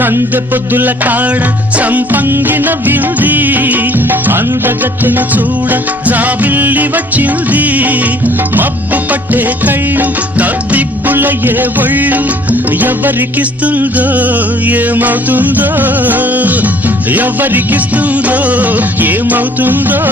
సందె పొద్దుల కాడ సంపంగిన వింది అందగత్తెన చూడ జాబిల్లి వచ్చింది మబ్బు పట్టే కళ్ళు తద్దిబ్బుల ఏ ఒళ్ళు ఎవరికిస్తుందో ఏమవుతుందో ఎవరికిస్తుందో ఏమవుతుందో